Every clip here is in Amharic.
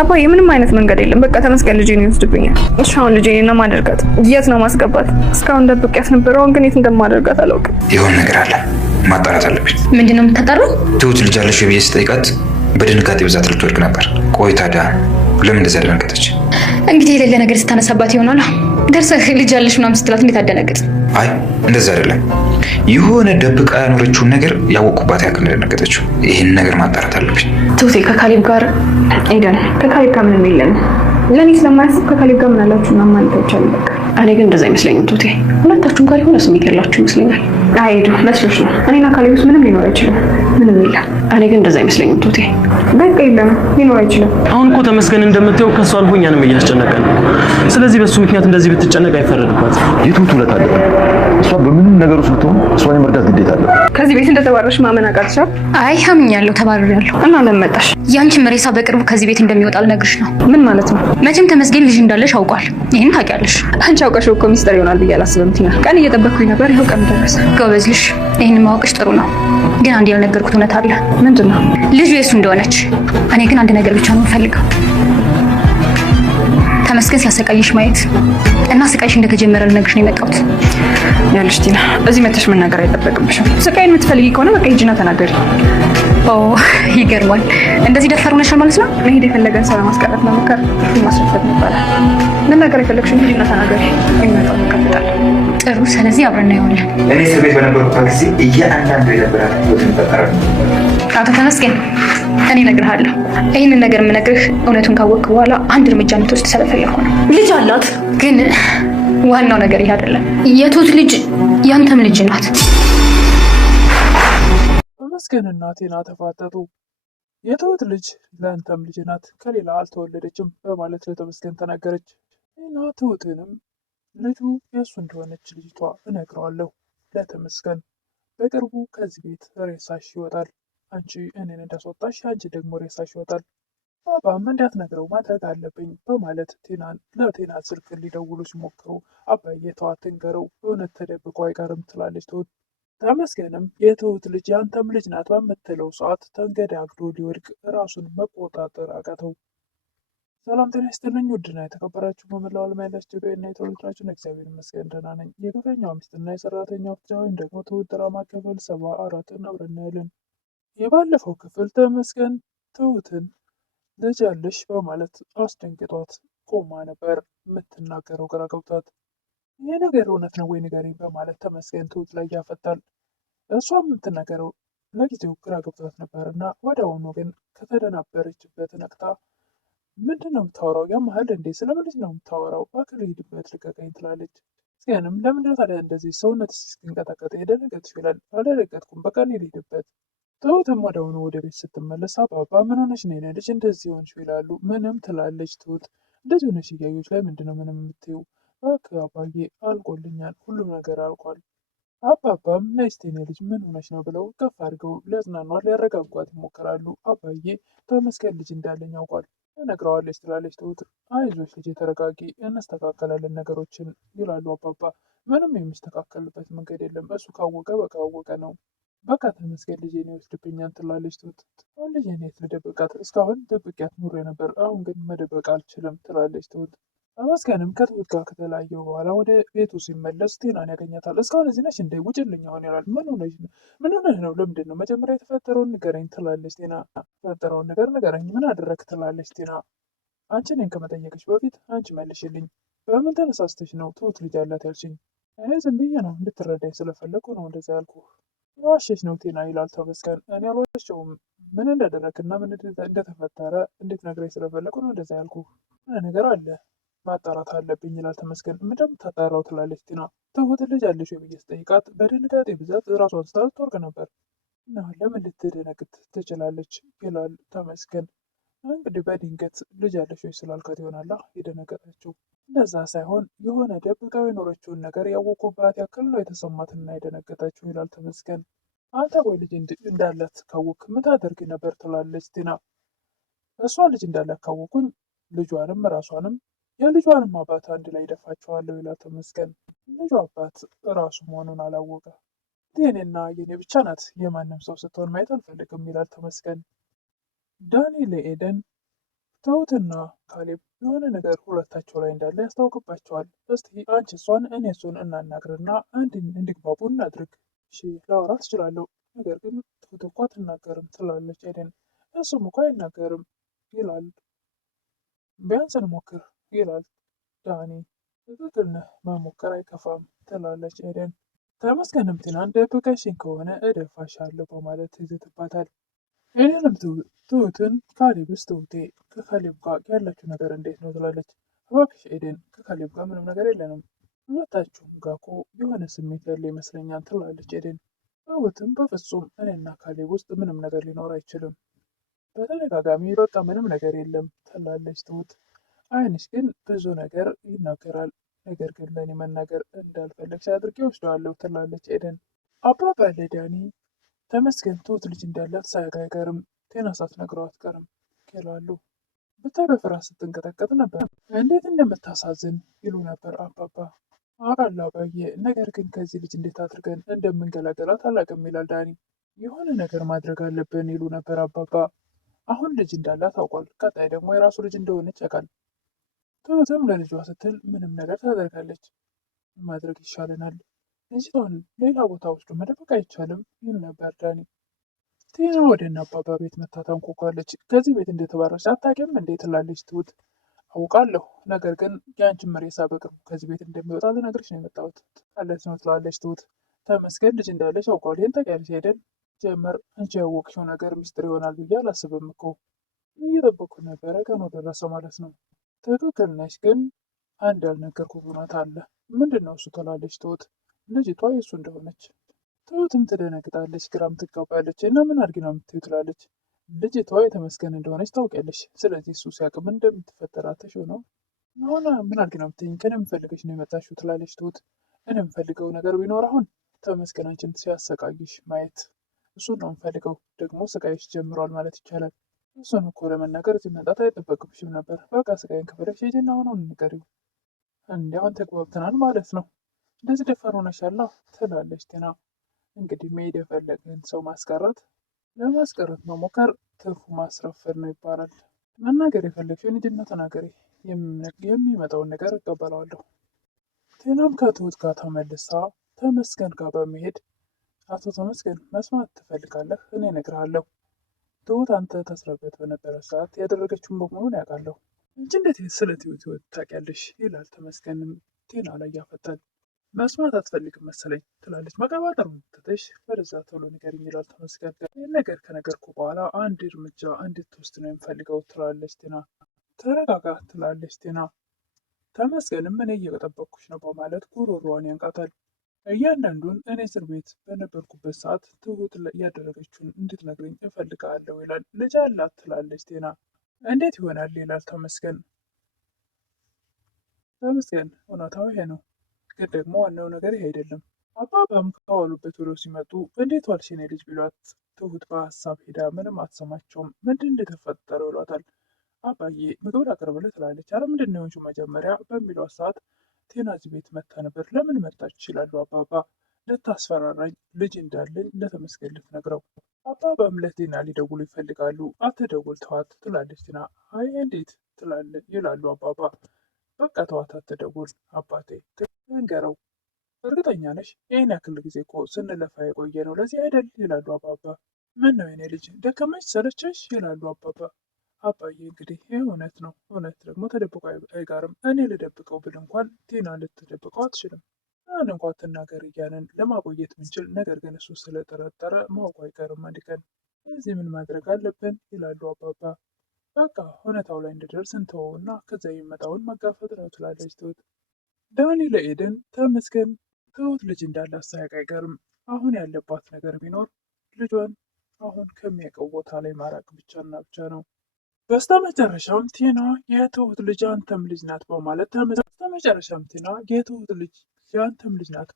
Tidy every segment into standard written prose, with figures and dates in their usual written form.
አባዬ ምንም አይነት መንገድ የለም። በቃ ተመስገን ልጄን ይወስድብኛል። እሺ አሁን ልጄን ነው ማደርጋት? የት ነው ማስገባት? እስካሁን ደብቄያት ነበር። አሁን ግን የት እንደማደርጋት አላውቅም። የሆነ ነገር አለ፣ ማጣራት አለብኝ። ምንድነው የምታጣራው? ትሁት ልጅ አለሽ ብዬ ስጠይቃት በድንጋጤ ብዛት ልትወድቅ ነበር። ቆይ ታዲያ ለምን እንደዛ ደነገጠች? እንግዲህ የሌለ ነገር ስታነሳባት ይሆናል። ደርሰህ ልጅ አለሽ ምናምን ስትላት እንዴት አደነግጥ? አይ እንደዛ አይደለም። የሆነ ደብቃ ያኖረችውን ነገር ያወቁባት ያክል እንደደነገጠችው። ይህን ነገር ማጣራት አለብኝ። ትሁቴ ከካሌብ ጋር ኤደን፣ ከካሌብ ጋር ምንም የለም። ለእኔ ስለማያስብ ከካሌብ ጋር ምን አላችሁ እና ማለት አይቻልም። በቃ እኔ ግን እንደዛ አይመስለኝም ትሁቴ። ሁለታችሁም ጋር የሆነ ስሜት ያላችሁ ይመስለኛል። አይዱ መስሎሽ ነው? እኔና ካሌብ ውስጥ ምንም ሊኖር አይችልም። ምንም የለም። እኔ ግን እንደዛ አይመስለኝም ትሁቴ። በቃ የለም፣ ሊኖር አይችልም። አሁን እኮ ተመስገን እንደምትየው ከሷ አልፎ እኛንም እያስጨነቀ ነው። ስለዚህ በሱ ምክንያት እንደዚህ ብትጨነቅ አይፈረድባት። የትሁት ውለታ አለ። እሷ በምንም ነገር ውስጥ ብትሆን እሷን የመርዳት ግዴታ አለ። ከዚህ ቤት እንደተባረርሽ ማመን አቃትሻል? አይ አምኛለሁ፣ ተባርሬያለሁ። እና ለምን መጣሽ? ያንቺም ሬሳ በቅርቡ ከዚህ ቤት እንደሚወጣ ልነግርሽ ነው። ምን ማለት ነው? መቼም ተመስገን ልጅ እንዳለሽ አውቋል። ይሄን ታውቂያለሽ። አንቺ አውቀሽው እኮ ሚስጥር ይሆናል ብዬ አላስብም ቲና። ቀን እየጠበቅኩኝ ነበር፣ ይኸው ቀን ደረሰ። ጎበዝ ልጅ። ይሄን ማወቅሽ ጥሩ ነው። ግን አንድ ያልነገርኩት እውነት አለ። ምንድን ነው? ልጁ የሱ እንደሆነች። እኔ ግን አንድ ነገር ብቻ ነው የምፈልገው፣ ተመስገን ሲያሰቃይሽ ማየት እና ስቃይሽ እንደተጀመረ ልነግርሽ ነው የመጣሁት። ያለሽ ቲና፣ እዚህ መተሽ መናገር አይጠበቅብሽም። ስቃይን የምትፈልጊ ከሆነ በቃ ሂጂና ተናገሪ። ኦ ይገርማል። እንደዚህ ደፋር ሆነሻል ማለት ነው። መሄድ የፈለገን ሰው ለማስቀረት መሞከር ማስረፈት ይባላል። መናገር የፈለግሽን ሂጂና ተናገሪ። የሚመጣው ይቀጥላል። ጥሩ። ስለዚህ አብረን እናየዋለን። እኔ እስር ቤት በነበርኩበት ጊዜ እያንዳንዱ የነበራት ህይወት ይፈጠራል። አቶ ተመስገን እኔ እነግርሃለሁ። ይህንን ነገር የምነግርህ እውነቱን ካወቅክ በኋላ አንድ እርምጃ እንድትወስድ ስለፈለኩ ነው። ልጅ አላት። ግን ዋናው ነገር ይሄ አይደለም። የትሁት ልጅ ያንተም ልጅ ናት። ተመስገንና ቲና ተፋጠጡ። የትሁት ልጅ ለአንተም ልጅ ናት፣ ከሌላ አልተወለደችም በማለት ለተመስገን ተናገረች። ቲና ትሁትንም ልጁ የእሱ እንደሆነች ልጅቷ እነግረዋለሁ ለተመስገን፣ በቅርቡ ከዚህ ቤት ሬሳሽ ይወጣል። አንቺ እኔን እንዳስወጣሽ አንቺ ደግሞ ሬሳሽ ይወጣል። ባባም እንዳትነግረው ማድረግ አለብኝ በማለት ለቲና ስልክ ሊደውሉ ሲሞክሩ አባዬ ተዋት ትንገረው፣ እውነት ተደብቆ አይቀርም ትላለች ትሁት። ተመስገንም የትሁት ልጅ ያንተም ልጅ ናት በምትለው ሰዓት ተንገዳግዶ ሊወድቅ ራሱን መቆጣጠር አቃተው። ሰላም ጤና ይስጥልኝ ውድና የተከበራችሁ በመላው ዓለም ያላችሁ ኢትዮጵያውያን የተወለዳችሁ እግዚአብሔር ይመስገን ደህና ነኝ። የግፈኛው ሚስትና የሰራተኛው ፍትህ ወይም ደግሞ ትሁት ድራማ ክፍል 74 አብረን እናያለን። የባለፈው ክፍል ተመስገን ትሁትን ልጅ አለሽ በማለት አስደንግጧት ቆማ ነበር። የምትናገረው ግራ ገብቷት ይህ ነገር እውነት ነው ወይ ንገሪኝ በማለት ተመስገን ትሁት ላይ ያፈጣል። እሷም የምትናገረው ለጊዜው ግራ ገብቷት ነበር እና ወዲያውኑ ግን ከተደናበረችበት ነቅታ ምንድን ነው የምታወራው? ያመሀል እንዴ? ስለምን ልጅ ነው የምታወራው? እባክህ ልሂድበት ልቀቀኝ ትላለች። ተመስገንም ለምንድነው ታዲያ እንደዚህ ሰውነት ሲንቀጠቀጥ የደነገጥሽ ይላል። አልደነገጥኩም፣ በቃ እኔ ልሂድበት። ትሁትም ወዲያውኑ ወደ ቤት ስትመለስ አባባ ምን ሆነሽ ነው የኔ ልጅ እንደዚህ ሆንሽ ይላሉ። ምንም ትላለች ትሁት። እንደዚህ ሆነሽ እያዩች ላይ ምንድነው ምንም የምትይው? እባክህ አባዬ አልቆልኛል፣ ሁሉም ነገር አልቋል። አባባም ነይ እስቲ የኔ ልጅ ምን ሆነሽ ነው ብለው ከፍ አድርገው ሊያጽናኗት ሊያረጋጓት ይሞክራሉ። አባዬ ተመስገን ልጅ እንዳለኝ አውቋል ትነግረዋለች ትላለች ትሁት። አይዞሽ ልጅ ተረጋጊ፣ እናስተካከላለን ነገሮችን ይላሉ አባባ። ምንም የሚስተካከልበት መንገድ የለም፣ እሱ ካወቀ በቃ አወቀ ነው። በቃ ተመስገን ልጄን ይወስድብኛል ትላለች ትሁት። አሁን ልጄን የት ልደብቃት? እስካሁን ደብቄያት ኑሬ ነበር፣ አሁን ግን መደበቅ አልችልም ትላለች ትሁት። ተመስገንም ከትሁት ጋር ከተለያየው በኋላ ወደ ቤቱ ሲመለስ ቲናን ያገኛታል። እስካሁን እዚህ ነሽ እንደ ውጭልኝ አሁን ይላል። ምን ሆነሽ ነው? ለምንድን ነው? መጀመሪያ የተፈጠረውን ንገረኝ ትላለች ቲና። የተፈጠረውን ነገር ንገረኝ፣ ምን አደረግ ትላለች ቲና። አንቺ እኔን ከመጠየቅሽ በፊት አንቺ መልሽልኝ። በምን ተነሳስተሽ ነው ትሁት ልጅ አላት ያልሽኝ? እኔ ዝም ብዬ ነው እንድትረዳኝ ስለፈለኩ ነው እንደዛ ያልኩ። የዋሸሽ ነው ቲና ይላል ተመስገን። እኔ አልዋሸሁም፣ ምን እንዳደረግና ምን እንደተፈጠረ እንድትነግረኝ ስለፈለኩ ነው እንደዛ ያልኩ። ነገር አለ ማጣራት አለብኝ ይላል ተመስገን። ምንድን ነው የምታጣራው ትላለች ቲና። ትሁት ልጅ አለሽ ወይ ብዬ ስጠይቃት በድንጋጤ ብዛት ራሷን ስታ ትወርቅ ነበር እና ለምን ልትደነግጥ ትችላለች ይላል ተመስገን። እንግዲህ በድንገት ልጅ አለሽ ወይ ስላልካት ይሆናላ የደነገጠችው። እንደዛ ሳይሆን የሆነ ደብቃው የኖረችውን ነገር ያወቁባት ያክል ነው የተሰማትና የደነገጠችው ይላል ተመስገን። አንተ ቆይ ልጅ እንዳላት ካወቅ ምን ታደርግ ነበር ትላለች ቲና። እሷ ልጅ እንዳላት ካወቁኝ ልጇንም ራሷንም የልጇንም አባት አንድ ላይ ደፋቸዋለሁ ይላል ተመስገን። ልጇ አባት ራሱ መሆኑን አላወቀ። የኔና የኔ ብቻ ናት፣ የማንም ሰው ስትሆን ማየት አልፈልግም ይላል ተመስገን። ዳኒ ለኤደን ትሁትና ካሌብ የሆነ ነገር ሁለታቸው ላይ እንዳለ ያስታውቅባቸዋል። እስቲ አንቺ እሷን እኔ እሱን እናናግርና እንዲግባቡ እናድርግ። እሺ ላወራ ትችላለሁ፣ ነገር ግን ትሁት እኮ አትናገርም ትላለች ኤደን። እሱም እኮ አይናገርም ይላል። ቢያንስ እንሞክር ይላል ዳኒ። ትክክል ነህ፣ መሞከር አይከፋም ትላለች ኤደን። ተመስገንም ቲናን ደብቀሽኝ ከሆነ እደፋሻለሁ በማለት ይዝትባታል። ኤደንም ትሁትን ካሌብስ ትሁቴ ከካሌብ ጋር ያላችሁ ነገር እንዴት ነው ትላለች። እባክሽ ኤደን ከካሌብ ጋር ምንም ነገር የለንም፣ ሁለታችሁም ጋር እኮ የሆነ ስሜት ያለ ይመስለኛል ትላለች ኤደን። ትሁትም በፍጹም እኔና ካሌብ ውስጥ ምንም ነገር ሊኖር አይችልም፣ በተደጋጋሚ በቃ ምንም ነገር የለም ትላለች ትሁት። አይንሽ ግን ብዙ ነገር ይናገራል፣ ነገር ግን ለእኔ መናገር እንዳልፈለግሽ አድርጌ ወስደዋለሁ ትላለች ኤደን። አባባ ለዳኒ ተመስገን ትሁት ልጅ እንዳላት ሳያውቅ አይቀርም፣ ቴና ሳትነግረው አትቀርም ይላሉ። ብታይ በፍርሃት ስትንቀጠቀጥ ነበር፣ እንዴት እንደምታሳዝን ይሉ ነበር አባባ። አውቃለሁ አባዬ፣ ነገር ግን ከዚህ ልጅ እንዴት አድርገን እንደምንገላገላት አላውቅም ይላል ዳኒ። የሆነ ነገር ማድረግ አለብን ይሉ ነበር አባባ። አሁን ልጅ እንዳላት ታውቋል፣ ቀጣይ ደግሞ የራሱ ልጅ እንደሆነች ያውቃል። ትሁትም ለልጇ ስትል ምንም ነገር ታደርጋለች። ማድረግ ይሻለናል፣ ልጅቷን ሌላ ቦታ ወስዶ መደበቅ አይቻልም ይል ነበር ዳኒ። ቲና ወደ እነ አባባ ቤት መታ ታንኳኳለች። ከዚህ ቤት እንደተባረረች አታውቂም እንዴ ትላለች ትሁት። አውቃለሁ፣ ነገር ግን የአንቺን ሬሳ በቅርቡ ከዚህ ቤት እንደሚወጣ ልነግርሽ ነው የመጣሁት ማለት ነው ትላለች ትሁት። ተመስገን ልጅ እንዳለች አውቀዋል፣ ይህን ታውቂያለሽ አይደል? ጀመር አንቺ ያወቅሽው ነገር ሚስጥር ይሆናል ብዬ አላስብም እኮ፣ እየጠበቅኩ ነበረ፣ ቀኑ ደረሰ ማለት ነው። ትክክል ነሽ፣ ግን አንድ ያልነገርኩህ እውነት አለ። ምንድን ነው እሱ ትላለች ትሁት። ልጅቷ የእሱ እንደሆነች። ትሁትም ትደነግጣለች፣ ግራም ትጋባለች። እና ምን አድርጊ ነው የምትይው ትላለች። ልጅቷ የተመስገን እንደሆነች ታውቂያለሽ፣ ስለዚህ እሱ ሲያውቅ ምን እንደምትፈጠር አትሽው ነው። አሁን ምን አድርጊ ነው የምትይኝ? ከእኔ የምፈልገሽ ነው የመጣሽው ትላለች ትሁት። እኔ የምፈልገው ነገር ቢኖር አሁን ተመስገን አንቺን ሲያሰቃይሽ ማየት፣ እሱን ነው የምፈልገው። ደግሞ ስቃይሽ ጀምሯል ማለት ይቻላል። እሱን እኮ ለመናገር እዚህ መምጣት አይጠበቅብሽም ነበር። በቃ ስቃይን ከፈለግሽ ሂጂና አሁን ንገሪው። እንዲያውን ተግባብተናል ማለት ነው። እንደዚህ ደፋር ሆነሻል ትላለች ቲና። እንግዲህ መሄድ የፈለግን ሰው ለማስቀረት መሞከር ትርፉ ማስረፈድ ነው ይባላል። መናገር የፈለግሽውን ሂጂና ተናገሪ፣ የሚመጣውን ነገር እቀበለዋለሁ። ቲናም ከትሁት ጋር ተመልሳ ተመስገን ጋር በመሄድ አቶ ተመስገን መስማት ትፈልጋለህ? እኔ እነግርሃለሁ። ትሁት አንተ ታስረበት በነበረ ሰዓት ያደረገችውን በሙሉን ያውቃለሁ። እንጂ እንዴት ስለ ትሁት ታውቂያለሽ? ይላል ተመስገንም ቲና ላይ ያፈጣል። መስማት አትፈልግም መሰለኝ ትላለች። መቀባጠሩን ትተሽ ወደዛ ቶሎ ንገሪኝ ይላል ተመስገን። ይህን ነገር ከነገርኩ በኋላ አንድ እርምጃ እንድትወስድ ነው የምፈልገው ትላለች ቲና። ተረጋጋ ትላለች ቲና። ተመስገንም እኔ እየጠበቅኩሽ ነው በማለት ጉሮሯን ያንቃታል። እያንዳንዱን እኔ እስር ቤት በነበርኩበት ሰዓት ትሁት ያደረገችውን እንድትነግረኝ እፈልጋለሁ ይላል። ልጅ አላት ትላለች ቲና። እንዴት ይሆናል ይላል ተመስገን። እውነታው ይሄ ነው፣ ግን ደግሞ ዋናው ነገር ይሄ አይደለም። አባባም ከዋሉበት ብለው ሲመጡ እንዴት ዋልሽ የኔ ልጅ ቢሏት ትሁት በሀሳብ ሄዳ ምንም አትሰማቸውም። ምንድን እንደተፈጠረው ይሏታል። አባዬ ምግብ ላቅርብልህ ትላለች። አረ ምንድን ነው የሆንሽው መጀመሪያ በሚሏት ሰዓት ቴና እዚህ ቤት መታ ነበር። ለምን መጣች ይችላሉ አባባ። ልታስፈራራኝ ልጅ እንዳለኝ ለተመስገን ልትነግረው። አባባም ለቴና ሊደውሉ ይፈልጋሉ። አትደውል ተዋት ትላለች ቴና። አይ እንዴት ይላሉ አባባ። በቃ ተዋት አትደውል አባቴ ንገረው። እርግጠኛ ነሽ? ይህን ያክል ጊዜ እኮ ስንለፋ የቆየ ነው ለዚህ አይደል ይላሉ አባባ። ምን ነው የኔ ልጅ ደከመች ሰለቸሽ ይላሉ አባባ። አባዬ እንግዲህ ይህ እውነት ነው፣ እውነት ደግሞ ተደብቆ አይጋርም። እኔ ልደብቀው ብል እንኳን ቴና ልትደብቀው አትችልም። ያን እንኳን ትናገር እያለን ለማቆየት ምንችል፣ ነገር ግን እሱ ስለጠረጠረ ማውቁ አይቀርም አንድ ቀን። እዚህ ምን ማድረግ አለብን ይላሉ አባባ። በቃ እውነታው ላይ እንድደርስ እንተወውና ከዛ የሚመጣውን መጋፈጥ ነው ትላለች ትሁት። ዳኒ ለኤደን ተመስገን ትሁት ልጅ እንዳላት ሳያውቅ አይቀርም። አሁን ያለባት ነገር ቢኖር ልጇን አሁን ከሚያውቀው ቦታ ላይ ማራቅ ብቻና ብቻ ነው። በስተመጨረሻም ቲና የትሁት ልጅ አንተም ልጅ ናት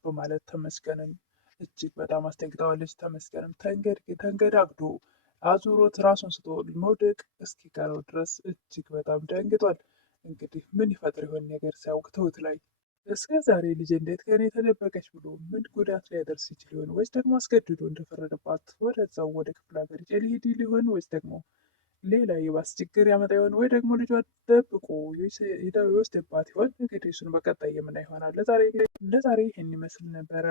በማለት ተመስገንን እጅግ በጣም አስደንግጠዋለች። ተመስገንም ተንገዳግዶ አዙሮት ራሱን ስቶ መውደቅ እስኪቀረው ድረስ እጅግ በጣም ደንግጧል። እንግዲህ ምን ይፈጥር ይሆን ነገር ሲያውቅ ትሁት ላይ እስከ ዛሬ ልጅ እንዴት ከኔ ተደበቀች ብሎ ምን ጉዳት ሊያደርስ ይችል ይሆን? ወይስ ደግሞ አስገድዶ እንደፈረደባት ወደዛው ወደ ክፍለ ሀገር ሊሄድ ሊሆን? ወይስ ደግሞ ሌላ የባስ ችግር ያመጣ ይሆን ወይ ደግሞ ልጇ ደብቆ ይወስድባት ይሆን? እንግዲህ እሱን በቀጣይ የምናይ ይሆናል። ለዛሬ ይህን ይመስል ነበረ።